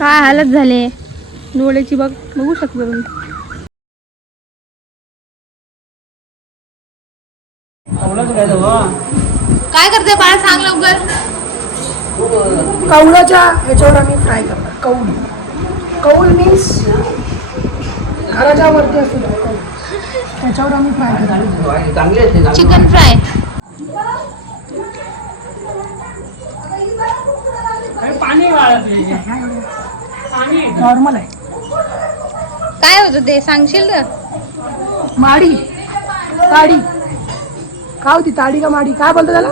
काय हालत झाले डोळ्याची बघू शकतो तुम्ही. काय करते बाळा सांग लवकर. कौलाच्या ह्याच्यावर आम्ही फ्राय करणार. कौल मीन्स घराच्या वरती असतो कौल, त्याच्यावर आम्ही फ्राय करणार. Chicken fry. नॉर्मल आहे. काय होतं ते सांगशील का? माडी ताडी का होती? ताडी का माडी काय बोलतो त्याला?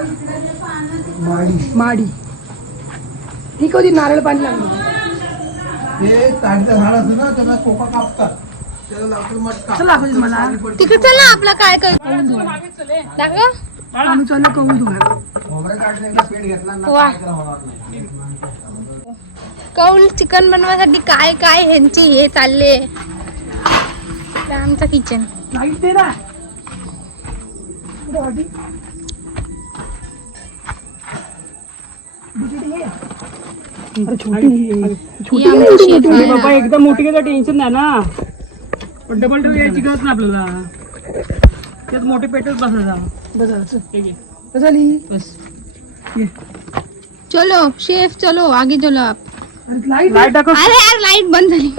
माडी ठीक होती. नारळ पाणी लागली. हे ताडीचं झाड असतं ना, त्याला कोका कापतात, त्याला लाकूड मटका. चला आपण मला तिकडे चल ना आपला काय कर दाखव. आम्ही चाललो कौल धुवायला. खोबरे काढले एकदा पेट घेतला ना, वा. काय त्याला होणार नाही. कौल चिकन बनवायसाठी काय काय ह्यांची हे चालले. आमचं किचन. लाईट दे ना. कुठे वाटी? अरे छोटी बाबा एकदम मोठी काय टेन्शन नाही ना, पण डबल डबल यायची गरज ना आपल्याला. त्यात मोठे पेटच बसायचा. बस झाली. बस चलो शेफ चलो आगे चलो आप. लाईट लाईट टाकू. अरे यार लाइट बंद झाली.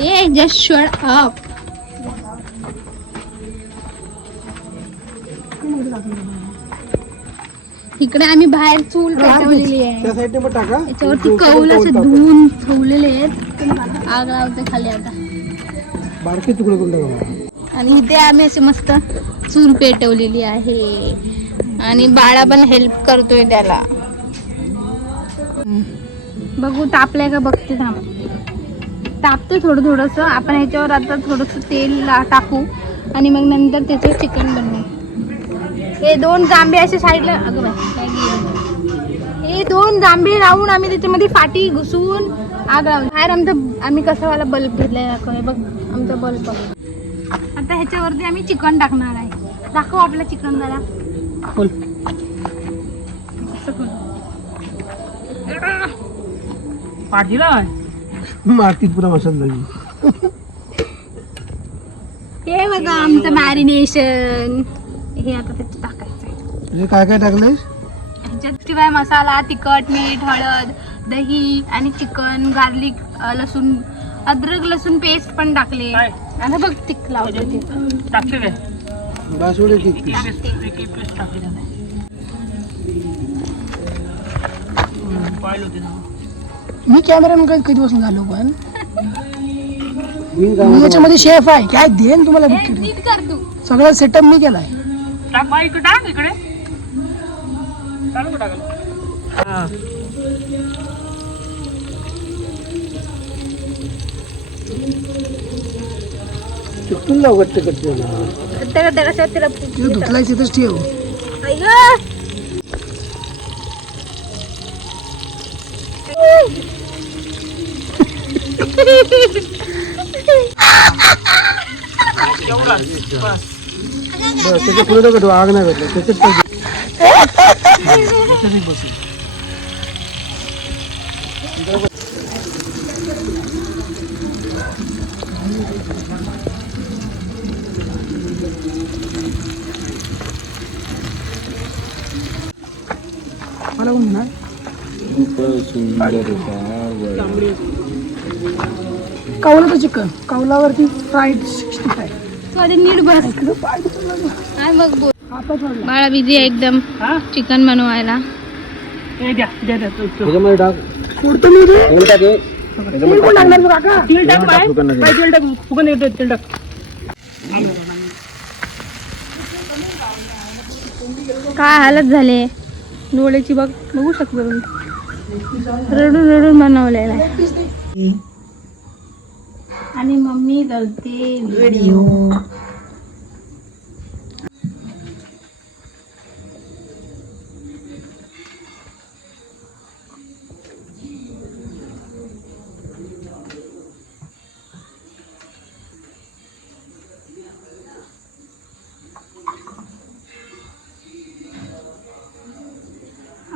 ए जस्ट शट अप. इकडे आम्ही बाहेर चूल पेटवलेली आहे. त्या साईडने पण टाका. याच्यावरती कौल असे धुवून ठेवलेले आहेत. आग लावते खाली आता. बारके तुकडे करून टाका. आणि इथे आम्ही अशी मस्त चूल पेटवलेली आहे आणि बाळा पण हेल्प करतोय त्याला. बघू तापलंय का बघते थांब. तापते थोडं थोडंसं. आपण ह्याच्यावर आता थोडंसं तेल टाकू आणि मग नंतर त्याचं चिकन बनवू. हे 2 जांभे असे साईडला अगं बाई हे 2 जांभे लावून आम्ही त्याच्यामध्ये फाटी घुसवून आग लावून बाहेर आम्ही कसावाला बल्ब घेतलाय दाखव. बघ आमचा बल्ब. आता ह्याच्यावरती आम्ही चिकन टाकणार आहे. दाखव आपलं चिकन जरा. पाठीला मातीत पुरा मसाला लागली. हे बघा आमचं मॅरिनेशन. हे आता त्याच्यात टाकायचं आहे. म्हणजे काय काय टाकलंय? ह्याच्यात शिवाय मसाला, तिखट, मीठ, हळद, दही आणि चिकन, गार्लिक, लसूण, अद्रक लसूण पेस्ट पण टाकले. काय? आता बघ तिक लावले ते टाकते काय बासुडे किती? पाहिलं होते ना. मी कॅमेरामॅन कधीपासून झालो, पण मी याच्यामध्ये शेफ आहे. काय देन तुम्हाला बिस्किट? नीट कर तू. सगळं सेटअप मी केलाय. टाक बाई इकडे टाक इकडे. चालू का टाकायला? हा. चुकून लाव गट्टे गट्टे. त्या कशा तिला तिथं धुतलाय तिथंच ठेव. बस त्याच्या पुढे नको आग नाही भेटलं त्याच्यात पाहिजे. मला कोण म्हणणार? कौलाचं चिकन कौलावरती फ्राईड 65. थोडी नीट बस. काय मग बोल. बाळा बिझी आहे एकदम चिकन बनवायला. हे द्या द्या द्या तू. त्याच्यामध्ये टाक. कुठतं मी रे? तेल टाक. तेल कोण टाकणार तू काका? तेल टाक बाई. बाई तेल टाक. फुकन येतं तेल टाक. काय हालत झाले डोळ्याची बघू शकतो तुम्ही. रडून रडून बनवलेला आहे. आणि मम्मी करते व्हिडिओ.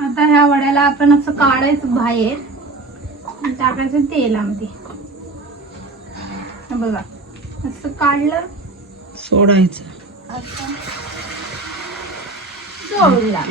आता ह्या वड्याला आपण असं काढायचं बाहेर टाकायचं तेलामध्ये. हे बघा असं काढलं, सोडायचं. असं सोडला.